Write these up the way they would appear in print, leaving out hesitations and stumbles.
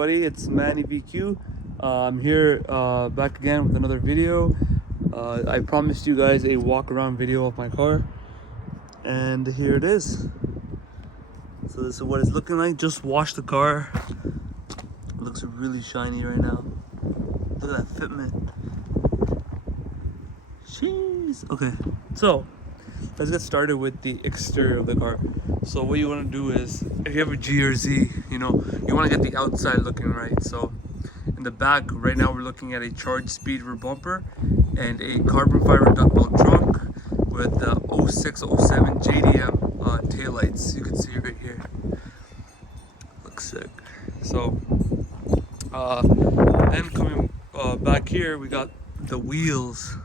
everybody, it's Manny VQ. I'm here back again with another video. I promised you guys a walk around video of my car, and here it is. So this is what it's looking like. Just washed the car. It looks really shiny right now. Look at that fitment. Jeez. Okay, so let's get started with the exterior of the car. So what you want to do is, if you have a G or Z, you know, you want to get the outside looking right. So in the back, right now we're looking at a ChargeSpeed rear bumper and a carbon fiber duckbill trunk with 0607 JDM taillights. You can see right here. Looks sick. So then coming back here, we got the wheels.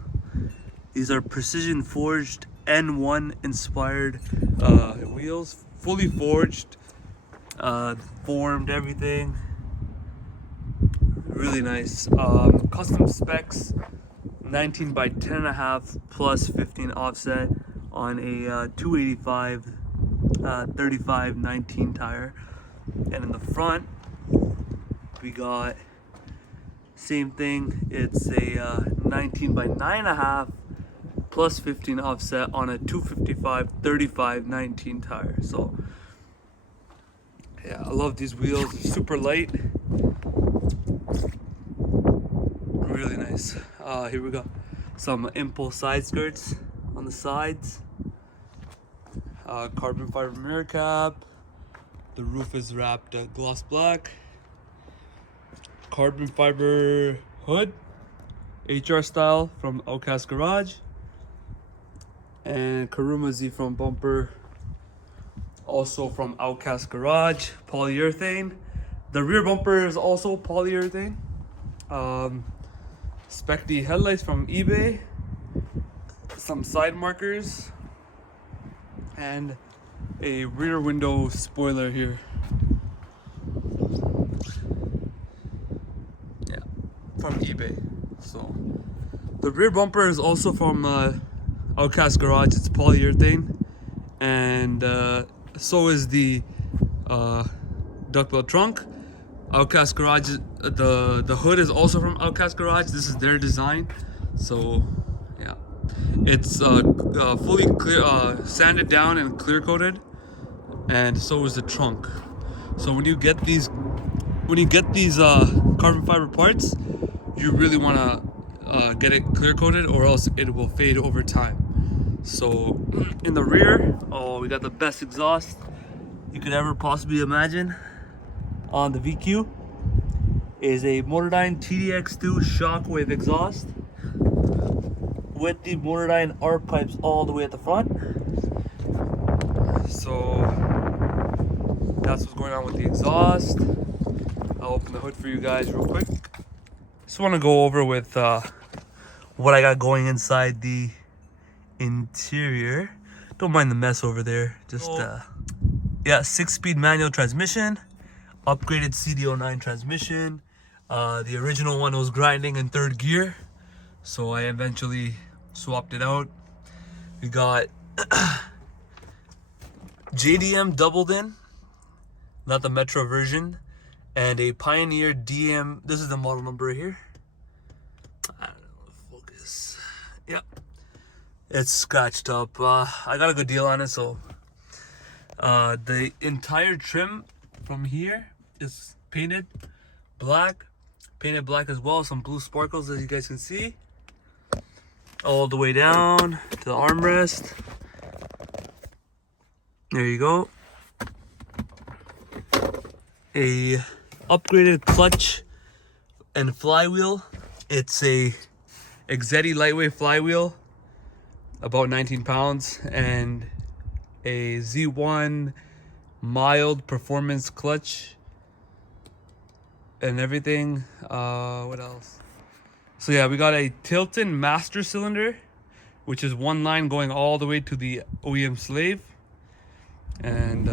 These are precision forged N1 inspired wheels, fully forged, formed, everything. Really nice. Custom specs, 19 by 10.5 plus 15 offset on a 285 35 19 tire. And in the front, we got same thing. It's a 19 by 9.5 plus 15 offset on a 255 35 19 tire. So yeah, I love these wheels. They're super light, really nice. Here we go, some Impul side skirts on the sides, carbon fiber mirror cap. The roof is wrapped gloss black, carbon fiber hood, HR style from Outcast Garage, and KurumaZ from bumper, also from Outcast Garage, polyurethane. The rear bumper is also polyurethane. Spec-D headlights from eBay, some side markers, and a rear window spoiler here. Yeah, from eBay. So the rear bumper is also from Outcast Garage. It's polyurethane, and so is the duckbill trunk. Outcast Garage, the hood is also from Outcast Garage. This is their design. So yeah, it's fully clear, sanded down and clear coated, and so is the trunk. So when you get these carbon fiber parts, you really want to get it clear coated, or else it will fade over time. So in the rear, oh, we got the best exhaust you could ever possibly imagine. On the VQ is a Motordyne TDX2 ShockWave exhaust with the Motordyne ART pipes all the way at the front. So that's what's going on with the exhaust. I'll open the hood for you guys real quick. Just want to go over with what I got going inside the interior. Don't mind the mess over there. Just yeah, 6-speed manual transmission, upgraded CD09 transmission. The original one was grinding in 3rd gear, so I eventually swapped it out. We got JDM doubled in, not the Metro version, and a Pioneer DM. This is the model number here. I don't know, focus. Yep, it's scratched up. I got a good deal on it, so the entire trim from here is painted black as well. Some blue sparkles, as you guys can see, all the way down to the armrest. There you go. A upgraded clutch and flywheel. It's a Exedy lightweight flywheel, about 19 pounds, and a Z1 mild performance clutch and everything. What else? So yeah, we got a Tilton master cylinder, which is one line going all the way to the OEM slave. And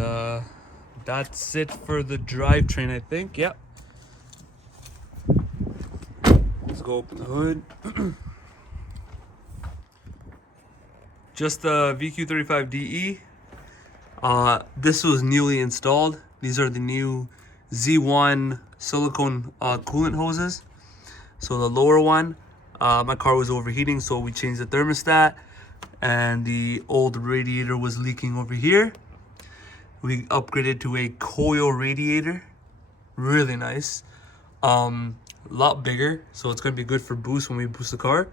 that's it for the drivetrain, I think. Yep. Let's go open the hood. Just the VQ35DE. This was newly installed. These are the new Z1 silicone coolant hoses. So the lower one, my car was overheating, so we changed the thermostat, and the old radiator was leaking over here. We upgraded to a KOYO radiator, really nice, lot bigger, so it's gonna be good for boost when we boost the car.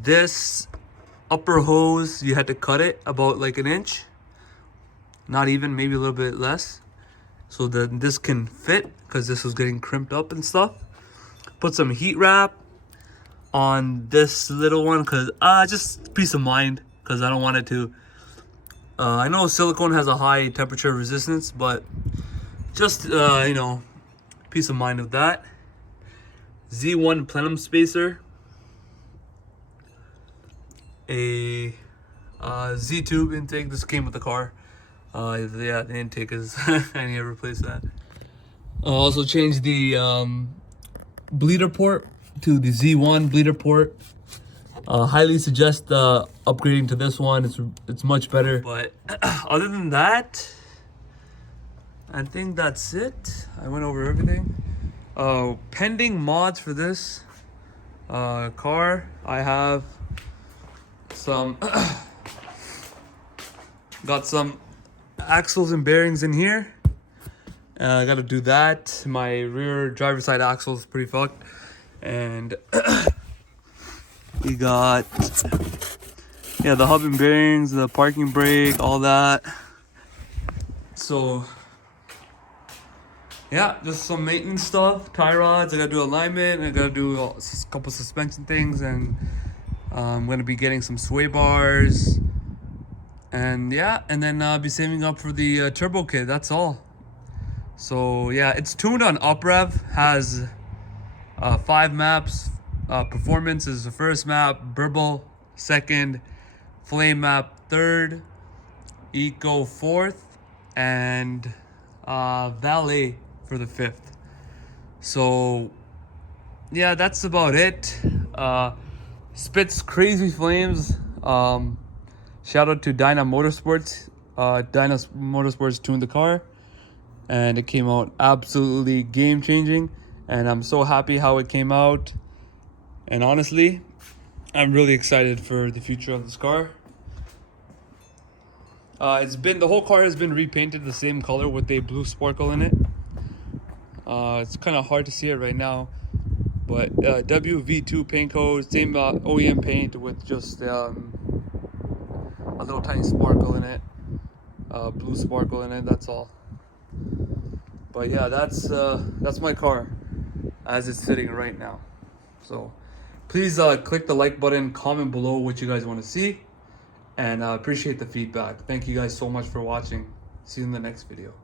This upper hose, you had to cut it about like an inch, not even, maybe a little bit less, so that this can fit, because this was getting crimped up and stuff. Put some heat wrap on this little one, because just peace of mind, because I don't want it to I know silicone has a high temperature resistance, but just you know, peace of mind with that. Z1 Plenum Spacer, a ZTube intake. This came with the car. Yeah, the intake is I need to replace that. Also changed the bleeder port to the Z1 bleeder port. Highly suggest upgrading to this one. It's much better. But other than that, I think that's it. I went over everything. Pending mods for this car, I have some got some axles and bearings in here. I got to do that. My rear driver's side axle is pretty fucked, and we got, yeah, the hub and bearings, the parking brake, all that. So yeah, just some maintenance stuff, tie rods. I gotta do alignment, I gotta do a couple suspension things, and I'm gonna be getting some sway bars, and yeah, and then I'll be saving up for the turbo kit. That's all. So yeah, it's tuned on UpRev, has 5 maps. Performance is the first map, Brembo second, Flame map third, Eco fourth, and Valet for the 5th. So yeah, that's about it. Spits crazy flames. Shout out to Dyna Motorsports. Dyna Motorsports tuned the car, and it came out absolutely game changing, and I'm so happy how it came out. And honestly, I'm really excited for the future of this car. The whole car has been repainted the same color with a blue sparkle in it. It's kind of hard to see it right now, but WV2 paint code, same OEM paint with just a little tiny sparkle in it, blue sparkle in it. That's all. But yeah, that's my car as it's sitting right now. So please click the like button, comment below what you guys want to see, and appreciate the feedback. Thank you guys so much for watching. See you in the next video.